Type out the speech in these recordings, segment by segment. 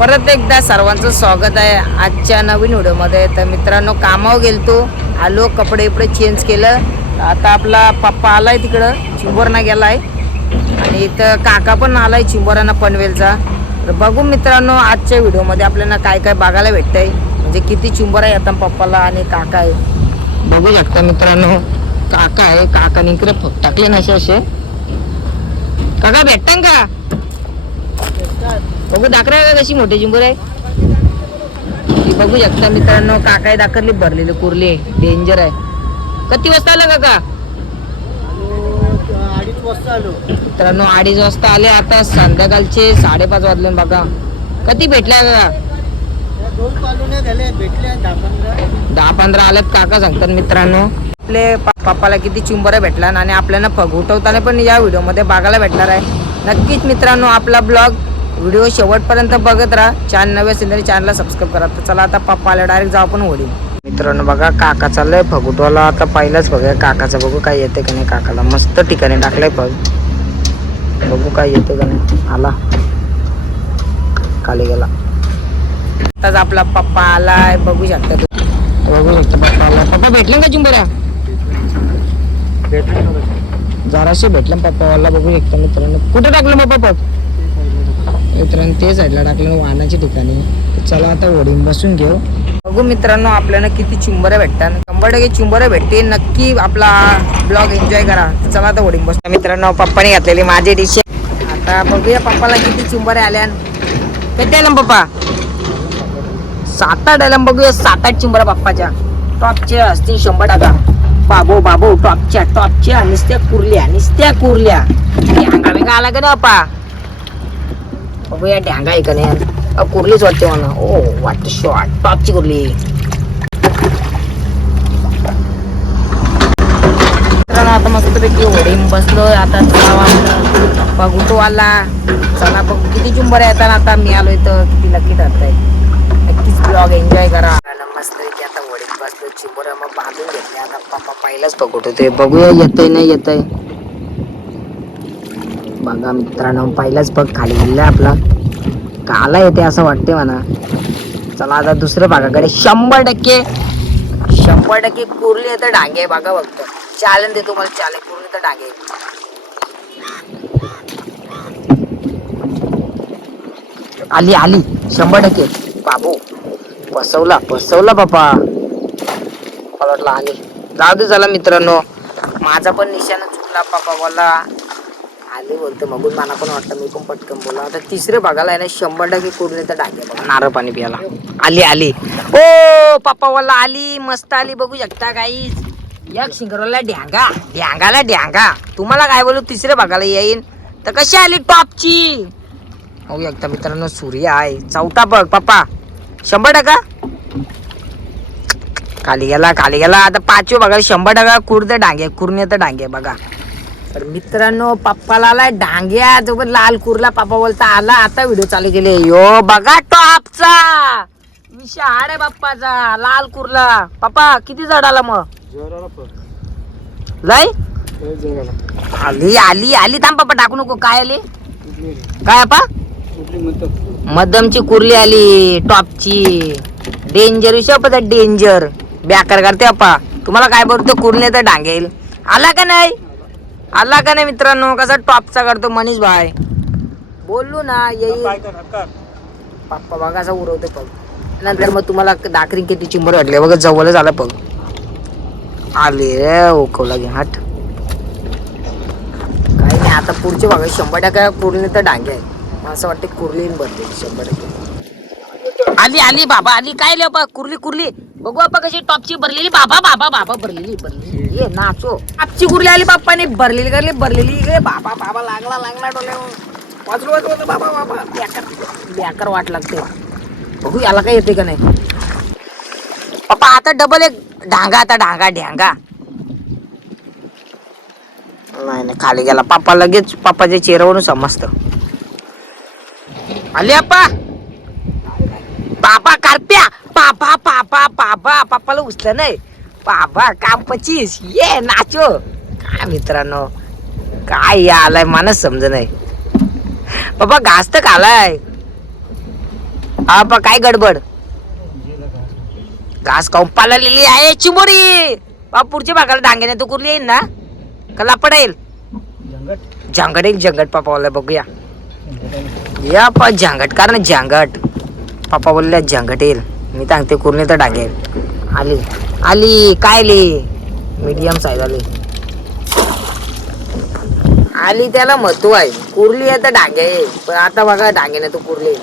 परत एकदा सर्वांचं स्वागत आहे आजच्या नवीन व्हिडिओमध्ये. तर मित्रांनो, कामावर गेलतो, आलो, कपडे चेंज केलं. आता आपला पप्पा आलाय तिकडं, चिंबोरणा गेलाय आणि इथं काका पण आलाय चिंबोरणा पनवेलचा. तर बघू मित्रांनो, आजच्या व्हिडिओमध्ये आपल्याला काय काय बघायला भेटतंय, म्हणजे किती चिंबोरा येतात पप्पाला आणि काका आहे बघू शकता मित्रांनो. काका आहे, काकाने इकडे फक टाकले ना असे. काका भेटतान का? बघू दाखरा कशी मोठी चिंबोर आहे बघू शकता मित्रांनो. काका दाखरली भरलेली कुर्ली डेंजर आहे. किती वाजता आला काका? 2:30 वाजता आलो मित्रांनो. 2:30 वाजता आले. आता संध्याकाळचे 5:30 वाजले बघा. कधी भेटलाय काका? 2 पालुने झाले, भेटले 10-15 आलेत काका सांगतात मित्रांनो. आपले पप्पाला किती चिंबोऱ्या भेटला आणि आपल्याला फग उठवताना पण या व्हिडिओमध्ये बघायला भेटणार आहे. नक्कीच मित्रांनो, आपला ब्लॉग व्हिडिओ शेवटपर्यंत बघत राहा. चॅनल नवे असेल तरी चॅनलला सबस्क्राईब करा. तर चला आता पप्पाला डायरेक्ट जाऊ पण होईल. मित्रांनो बघा, काका चाललंय फगुटवाला. आता पहिलाच बघा काकाचं, बघू काय येते का नाही. काकाला मस्त ठिकाणी टाकलंय फग, बघू काय येते का नाही. आला, खाली गेला. आताच आपला पप्पा आलाय, बघू शकता बघू शकता पप्पा आला. पप्पा भेटले का चिंबोऱ्या? जराशे भेटलं पप्पावाला, बघू शकता मित्रांनो. कुठे टाकलं मग पप्पा? मित्रांनो ते साईडला टाकलं वाहनाच्या ठिकाणी. चला आता होडीन बसून घेऊ. बघू मित्रांनो, आपल्याला किती चिंबोऱ्या भेटतात. 100% चिंबोऱ्या भेटते. नक्की आपला ब्लॉग एन्जॉय करा. चला आता होडीन बसतो. मित्रांनो पप्पाने घातलेली माझी डिश. आता बघूया पप्पाला किती चिंबोऱ्या आल्या. किती आल्या पप्पा? 7-8 आल्या. बघूया 7-8 चिंबोऱ्या पप्पाच्या. टॉपच्या असतील 100%. बाबू टॉपच्या नुसत्या कुर्ल्या ढ्यांगा बिंगा आला का ना पप्पा? बघूया ढ्यांगा आहे का नाही. कुर्लीच वाटते मला. ओ वाटत शॉर्ट टॉपची कुर्ली. आता मस्त पैकी होडीन बसलोय. आता पप्पा गुटो आला. चला बघ किती चिंबोऱ्या येतात. आता मी आलोय तर किती नक्की ठरतंय. नक्कीच ब्लॉग एन्जॉय करा. मस्त पैकी आता होडीन बसलो. चिंबोऱ्या मग बांधून घेतल्या. आता पप्पा पहिलाच बघत होते. बघूया येतंय नाही येतंय. बघा मित्रांनो, पहिलाच बघ खाली गेलाय आपला. काला येते असं वाटते म्हणा. चला आता दुसऱ्या भागाकडे. 100% कुर्ली येतं डांगे. बघा बघतो चॅलेंज देतो मला. कुर्ली तर डांगे. आली 100%. बाबू बसवला बापा. पलटला आली. जाऊ दे चला मित्रांनो, माझा पण निशाणा चुकला. पापा बोला आली बोलतो, मगून मला पण वाटतं मी पण पटकन बोला. आता तिसरे भागाला आहे ना 100% कुर्ली तर डांगे. बघा नारळ पाणी प्यायला आली. ओ पप्पा बोला आली, मस्त आली. बघू शकता काही एक शिंगरोला ढ्यांगा. तुम्हाला काय बोलू, तिसऱ्या भागाला येईन तर कशी आली टॉपची. हो एकदा मित्रांनो, सूर्य आहे. चौथा बघ पप्पा 100%. खाली गेला. आता 5व्या भागाला 100% कुर्ने तर डांगे बघा. तर मित्रांनो पप्पाला आलाय डांग्या सोबत लाल कुर्ला. पप्पा बोलता आला. आता व्हिडिओ चालू केले. यो बघा टॉपचा विषय हाड आहे बाप्पाचा. लाल कुर्ला. पप्पा किती जड आला मग? लय आली. थांब पप्पा टाकू नको. काय आली? काय आपा? मध्यमची कुर्ली आली टॉपची. डेंजर विषय पता. डेंजर बॅकर करते अप्पा. तुम्हाला काय बोलतो, कुर्ले तर डांगेल. आला का नाही मित्रांनो? कसा टॉपचा करतो मनीष भाई. बोललो ना येईल. पप्पा बघा असं उरवते पग. नंतर मग तुम्हाला दाखरी किती चिंबर वाटले बघा. जवळ झाला पग. आले रे ओकवला घे हाट. काही नाही. आता पुढचे बघा 100% कुर्ली तर डांगे आहे. असं वाटते कुर्ली भरते 100%. आली बाबा आली. काय लिहा कुर्ली बघू आपा कशी टॉपची भरलेली. बाबा भरलेली ये नाचो. टॉपची कुर्ली आली बाप्पाने. भरलेली गे बाबा. लागला डोल्यावर. वाचलो बाबा. बॅकर वाट लागते. बघू याला काय येते का नाही. पप्पा आता डबल एक ढांगा. आता ढ्यांगा नाही खाली गेला. पप्पा लगेच पप्पाच्या चेहऱ्यावरून समजतं. आली अप्पा. बाबा कारप्या. बाबा पप्पाला उचलं नाही. बाबा काम 25 ये नाचो. काय मित्रांनो काय आलाय मला समज नाही. बाबा घास तर खालाय. हा पा काय गडबड घास खाऊन पाळलेली आहे चिंबोरी बा पुढच्या भागाला डांगेने तू कुरली येईल ना कला पडेल झांगट येईल झंगट पापा बोलला बघूया या पा झांगट कार ना झांगट पापा बोलल्या झांगट येईल मी सांगते कुरली तर डांगेल आली आली काय आली मीडियम साईज आली आली त्याला महत्व आहे कुरली आहे तर डांगे येईल पण आता बघा डांगेने तू कुरली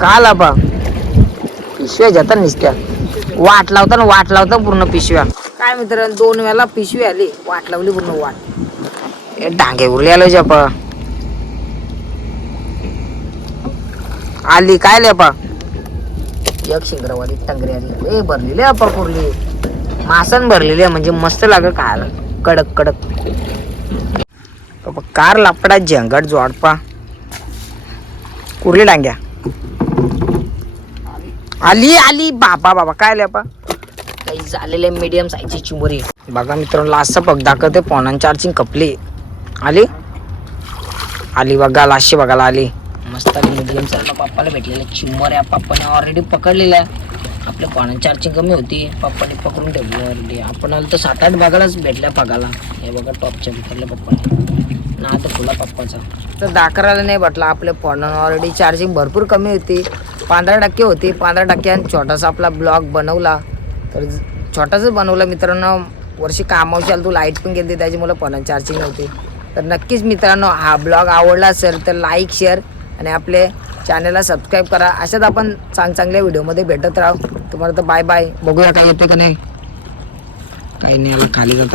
का लापा पिशव्या जातात निसत्या वाट लावता पूर्ण पिशव्या काय मित्र 2 वेळा पिशवी आली वाट लावली पूर्ण वाट हे डांगे उरले आलो जपा आली काय लेपा एक शिंगरावाली टंगरी आली ए भरलेली अपा कुरली मासन भरलेली म्हणजे मस्त लागत खायला कडक कडक कार लापडा झंगट जोडपा कुरली डांग्या आली आली बाबा बाबा काय लेपा काही झालेले मीडियम साईजची चिंबोरी बघा मित्रांनो असं बघ दाखवते पोनान चार्जिंग कपली आली आली बघा लाशी बघायला आली मस्त आली मीडियम साईजला पप्पाला भेटलेल्या चिंबोऱ्या पप्पाने ऑलरेडी पकडलेल्या आपल्या पोनान चार्जिंग कमी होती पप्पाने पकडून ठेवली ऑलरेडी आपण आलो तर 7-8 बघायलाच भेटल्या पगाला हे बघा टॉपच्या भिकारल्या पप्पाने ना आता फुला पप्पाचा तर दाखराला नाही भेटला आपल्या फोनानं ऑलरेडी चार्जिंग भरपूर कमी होती 15% होती 15% छोटासा आपला ब्लॉग बनवला तर छोटासाच बनवला मित्रांनो वर्षी कामावशी आलं तू लाईट पण गेली त्याच्यामुळे फोनात चार्जिंग नव्हती तर नक्कीच मित्रांनो हा ब्लॉग आवडला असेल तर लाईक शेअर आणि आपले चॅनलला सबस्क्राईब करा अशाच आपण चांगल्या व्हिडिओमध्ये भेटत राहू तुम्हाला तर बाय बाय बघूया काय येते का नाही काही नाही खाली जातं